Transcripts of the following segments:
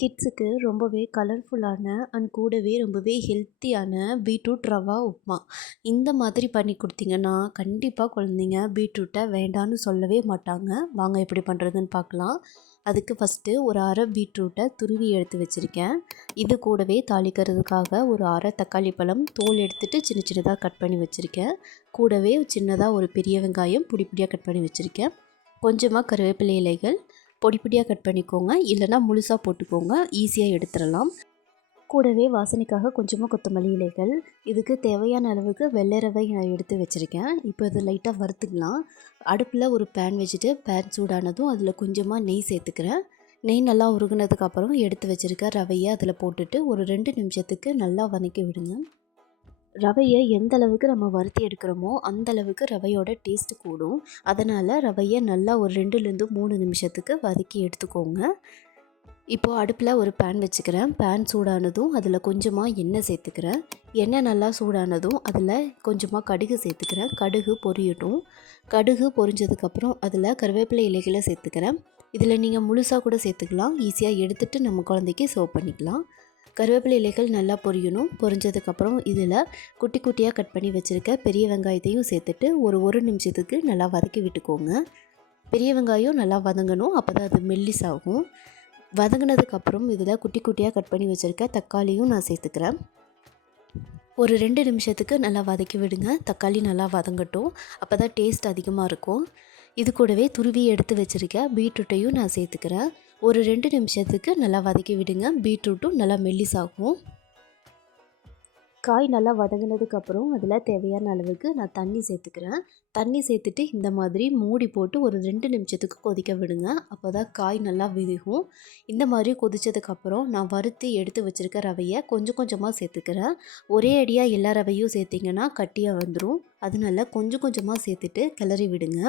கிட்ஸுக்கு ரொம்பவே கலர்ஃபுல்லான அண்ட் கூடவே ரொம்பவே ஹெல்த்தியான பீட்ரூட் ரவா உப்புமா. இந்த மாதிரி பண்ணி கொடுத்தீங்கன்னா கண்டிப்பாக குழந்தைங்க பீட்ரூட்டை வேண்டான்னு சொல்லவே மாட்டாங்க. வாங்க எப்படி பண்ணுறதுன்னு பார்க்கலாம். அதுக்கு ஃபஸ்ட்டு ஒரு அரை பீட்ரூட்டை துருவி எடுத்து வச்சுருக்கேன். இது கூடவே தாளிக்கிறதுக்காக ஒரு அரை தக்காளி பழம் தோல் எடுத்துகிட்டு சின்ன சின்னதாக கட் பண்ணி வச்சுருக்கேன். கூடவே சின்னதாக ஒரு பெரிய வெங்காயம் பொடி பொடியாக கட் பண்ணி வச்சுருக்கேன். கொஞ்சமாக கருவேப்பிலை இலைகள் பொடி பொடியாக கட் பண்ணிக்கோங்க, இல்லைனா முழுசாக போட்டுக்கோங்க, ஈஸியாக எடுத்துடலாம். கூடவே வாசனைக்காக கொஞ்சமாக கொத்தமல்லி இலைகள். இதுக்கு தேவையான அளவுக்கு வெள்ளை ரவை நான் எடுத்து வச்சுருக்கேன். இப்போ இது லைட்டாக வறுத்துக்கலாம். அடுப்பில் ஒரு பேன் வச்சுட்டு பேன் சூடானதும் அதில் கொஞ்சமாக நெய் சேர்த்துக்கிறேன். நெய் நல்லா உருகுனதுக்கப்புறம் எடுத்து வச்சுருக்க ரவையை அதில் போட்டுட்டு ஒரு 2 நிமிஷத்துக்கு நல்லா வதக்கி விடுங்க. ரவையை எந்த அளவுக்கு நம்ம வறுத்தி எடுக்கிறோமோ அந்த அளவுக்கு ரவையோட டேஸ்ட்டு கூடும். அதனால் ரவையை நல்லா ஒரு 2லேருந்து 3 நிமிஷத்துக்கு வதக்கி எடுத்துக்கோங்க. இப்போது அடுப்பில் ஒரு பேன் வச்சுக்கிறேன். பேன் சூடானதும் அதில் கொஞ்சமாக எண்ணெய் சேர்த்துக்கிறேன். எண்ணெய் நல்லா சூடானதும் அதில் கொஞ்சமாக கடுகு சேர்த்துக்கிறேன். கடுகு பொரியட்டும். கடுகு பொரிஞ்சதுக்கப்புறம் அதில் கருவேப்பிலை இலைகளை சேர்த்துக்கிறேன். இதில் நீங்கள் முழுசாக கூட சேர்த்துக்கலாம். ஈஸியாக எடுத்துகிட்டு நம்ம குழந்தைக்கு சர்வ் பண்ணிக்கலாம். கருவேப்பிலை இலைகள் நல்லா பொரியணும். பொரிஞ்சதுக்கப்புறம் இதில் குட்டி குட்டியாக கட் பண்ணி வச்சுருக்க பெரிய வெங்காயத்தையும் சேர்த்துட்டு ஒரு நிமிஷத்துக்கு நல்லா வதக்கி விட்டுக்கோங்க. பெரிய வெங்காயம் நல்லா வதங்கணும், அப்போ தான் அது மெல்லிசாகும். வதங்கினதுக்கப்புறம் இதில் குட்டி குட்டியாக கட் பண்ணி வச்சுருக்க தக்காளியும் நான் சேர்த்துக்கிறேன். ஒரு 2 நிமிஷத்துக்கு நல்லா வதக்கி விடுங்க. தக்காளி நல்லா வதங்கட்டும், அப்போ தான் டேஸ்ட் அதிகமாக இருக்கும். இது கூடவே துருவி எடுத்து வச்சுருக்க பீட்ரூட்டையும் நான் சேர்த்துக்கிறேன். ஒரு 2 நிமிஷத்துக்கு நல்லா வதக்கி விடுங்க. பீட்ரூட்டும் நல்லா மெல்லிசாகும். காய் நல்லா வதங்கினதுக்கப்புறம் அதில் தேவையான அளவுக்கு நான் தண்ணி சேர்த்துக்கிறேன். தண்ணி சேர்த்துட்டு இந்த மாதிரி மூடி போட்டு ஒரு 2 நிமிஷத்துக்கு கொதிக்க விடுங்க. அப்போ தான் காய் நல்லா வேகும். இந்த மாதிரி கொதித்ததுக்கப்புறம் நான் வறுத்து எடுத்து வச்சுருக்க ரவையை கொஞ்சம் கொஞ்சமாக சேர்த்துக்கிறேன். ஒரே அடியாக எல்லா ரவையும் சேர்த்திங்கன்னா கட்டியாக வந்துடும். அதனால கொஞ்சம் கொஞ்சமாக சேர்த்துட்டு கிளறி விடுங்க.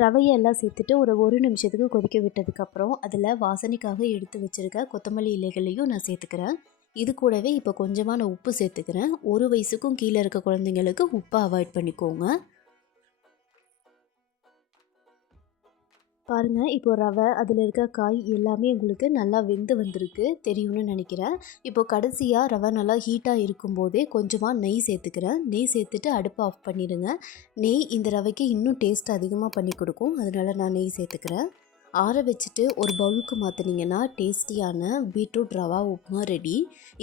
ரவையெல்லாம் சேர்த்துட்டு ஒரு நிமிஷத்துக்கு கொதிக்க விட்டதுக்கப்புறம் அதில் வாசனைக்காக எடுத்து வச்சுருக்க கொத்தமல்லி இலைகளையும் நான் சேர்த்துக்கிறேன். இது கூடவே இப்போ கொஞ்சமாக நான் உப்பு சேர்த்துக்கிறேன். 1 வயசுக்கும் கீழே இருக்க குழந்தைங்களுக்கு உப்பை அவாய்ட் பண்ணிக்கோங்க. பாருங்கள், இப்போது ரவை அதில் இருக்க காய் எல்லாமே உங்களுக்கு நல்லா வெந்து வந்திருக்கு தெரியும்னு நினைக்கிறேன். இப்போது கடைசியாக ரவை நல்லா ஹீட்டாக இருக்கும்போதே கொஞ்சமாக நெய் சேர்த்துக்கிறேன். நெய் சேர்த்துட்டு அடுப்பை ஆஃப் பண்ணிடுங்க. நெய் இந்த ரவைக்கு இன்னும் டேஸ்ட் அதிகமாக பண்ணி கொடுக்கும். அதனால் நான் நெய் சேர்த்துக்கிறேன். ஆற வச்சுட்டு ஒரு பவுலுக்கு மாற்றினீங்கன்னா டேஸ்டியான பீட்ரூட் ரவா உப்புமா ரெடி.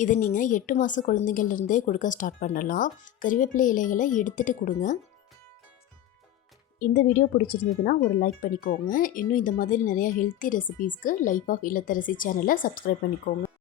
இதை நீங்கள் 8 மாத குழந்தைங்கள்லேருந்தே கொடுக்க ஸ்டார்ட் பண்ணலாம். கறிவேப்பிலை இலைகளை எடுத்துகிட்டு கொடுங்க. இந்த வீடியோ பிடிச்சிருந்ததுன்னா ஒரு லைக் பண்ணிக்கோங்க. இன்னும் இந்த மாதிரி நிறையா ஹெல்த்தி ரெசிபீஸ்க்கு லைஃப் ஆஃப் இல்லத்தரசி சேனலை சப்ஸ்கிரைப் பண்ணிக்கோங்க.